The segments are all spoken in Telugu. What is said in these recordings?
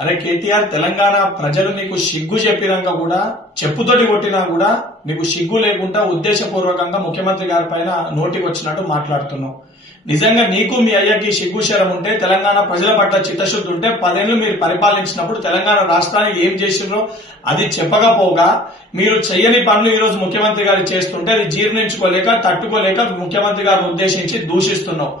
అరే కేటీఆర్, తెలంగాణ ప్రజలు నీకు సిగ్గు చెప్పినాక కూడా, చెప్పుతోటి కొట్టినా కూడా నీకు సిగ్గు లేకుండా ఉద్దేశపూర్వకంగా ముఖ్యమంత్రి గారి పైన నోటికి వచ్చినట్టు మాట్లాడుతున్నావు. నిజంగా నీకు మీ అయ్యకి సిగ్గు శరం ఉంటే, తెలంగాణ ప్రజల పట్ల చిత్తశుద్ధి ఉంటే, 10 ఏళ్లు మీరు పరిపాలించినప్పుడు తెలంగాణ రాష్ట్రానికి ఏం చేసిర్రో అది చెప్పకపోగా మీరు చెయ్యని పనులు ఈ రోజు ముఖ్యమంత్రి గారు చేస్తుంటే అది జీర్ణించుకోలేక, తట్టుకోలేక ముఖ్యమంత్రి గారిని ఉద్దేశించి దూషిస్తున్నావు.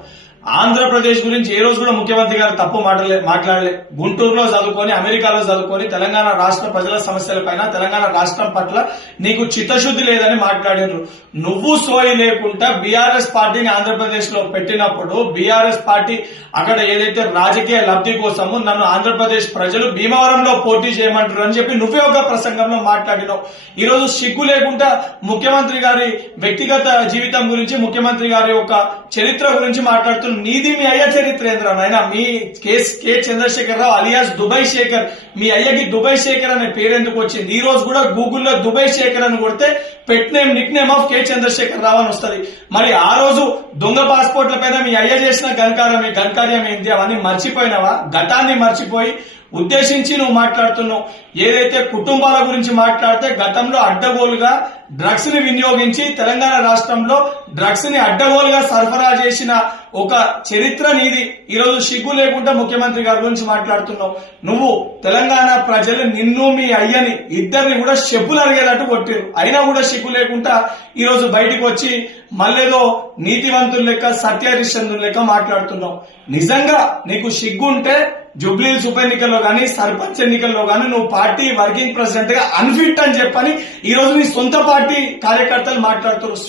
ఆంధ్రప్రదేశ్ గురించి ఏ రోజు కూడా ముఖ్యమంత్రి గారు తప్పు మాట్లాడలే. గుంటూరులో చదువుకొని, అమెరికాలో చదువుకొని తెలంగాణ రాష్ట్ర ప్రజల సమస్యలపైన, తెలంగాణ రాష్ట్రం పట్ల నీకు చిత్తశుద్ధి లేదని మాట్లాడారు. నువ్వు సోయి లేకుండా బీఆర్ఎస్ పార్టీని ఆంధ్రప్రదేశ్ లో పెట్టినప్పుడు, బీఆర్ఎస్ పార్టీ అక్కడ ఏదైతే రాజకీయ లబ్ధి కోసము నన్ను ఆంధ్రప్రదేశ్ ప్రజలు భీమవరంలో పోటీ చేయమంటారు అని చెప్పి నువ్వే ఒక ప్రసంగంలో మాట్లాడినావు. ఈ రోజు సిగ్గు లేకుండా ముఖ్యమంత్రి గారి వ్యక్తిగత జీవితం గురించి, ముఖ్యమంత్రి గారి యొక్క చరిత్ర గురించి మాట్లాడుతూ నీది మీ అయ్య చరిత్రేంద్ర నాయన. మీ కె చంద్రశేఖర్ రావు అలియాస్ దుబాయ్ శేఖర్, మీ అయ్యకి దుబాయ్ శేఖర్ అనే పేరు ఎందుకు వచ్చింది? ఈ రోజు కూడా గూగుల్లో దుబాయ్ శేఖర్ అని కొడితే pet name, nickname of K Chandrashekhar Rao అని వస్తుంది. మరి ఆ రోజు దొంగ పాస్పోర్ట్ల పైన మీ అయ్య చేసిన ఘనకార్యం ఏంటి? అవన్నీ మర్చిపోయినావా? గతాన్ని మర్చిపోయి ఉద్దేశించి నువ్వు మాట్లాడుతున్నావు. ఏదైతే కుటుంబాల గురించి మాట్లాడితే, గతంలో అడ్డగోలుగా డ్రగ్స్ ని వినియోగించి తెలంగాణ రాష్ట్రంలో డ్రగ్స్ ని అడ్డగోలుగా సరఫరా చేసిన ఒక చరిత్ర నీది. ఈ రోజు సిగ్గు లేకుండా ముఖ్యమంత్రి గారి గురించి మాట్లాడుతున్నావు. నువ్వు తెలంగాణ ప్రజలు నిన్ను, మీ అయ్యని ఇద్దరిని కూడా చెప్పులు అరిగేటట్టు కొట్టిరు. అయినా కూడా సిగ్గు లేకుండా ఈ రోజు బయటికి వచ్చి మళ్ళేదో నీతివంతులు లెక్క, సత్యహరిశ్చంద్రులు లెక్క మాట్లాడుతున్నావు. నిజంగా నీకు సిగ్గు ఉంటే జూబ్లీహిల్స్ ఉప ఎన్నికల్లో గానీ, సర్పంచ్ ఎన్నికల్లో గానీ నువ్వు పార్టీ వర్కింగ్ ప్రెసిడెంట్ గా అన్ఫిట్ అని చెప్పని ఈ రోజు నీ సొంత పార్టీ కార్యకర్తలు మాట్లాడుతున్నారు.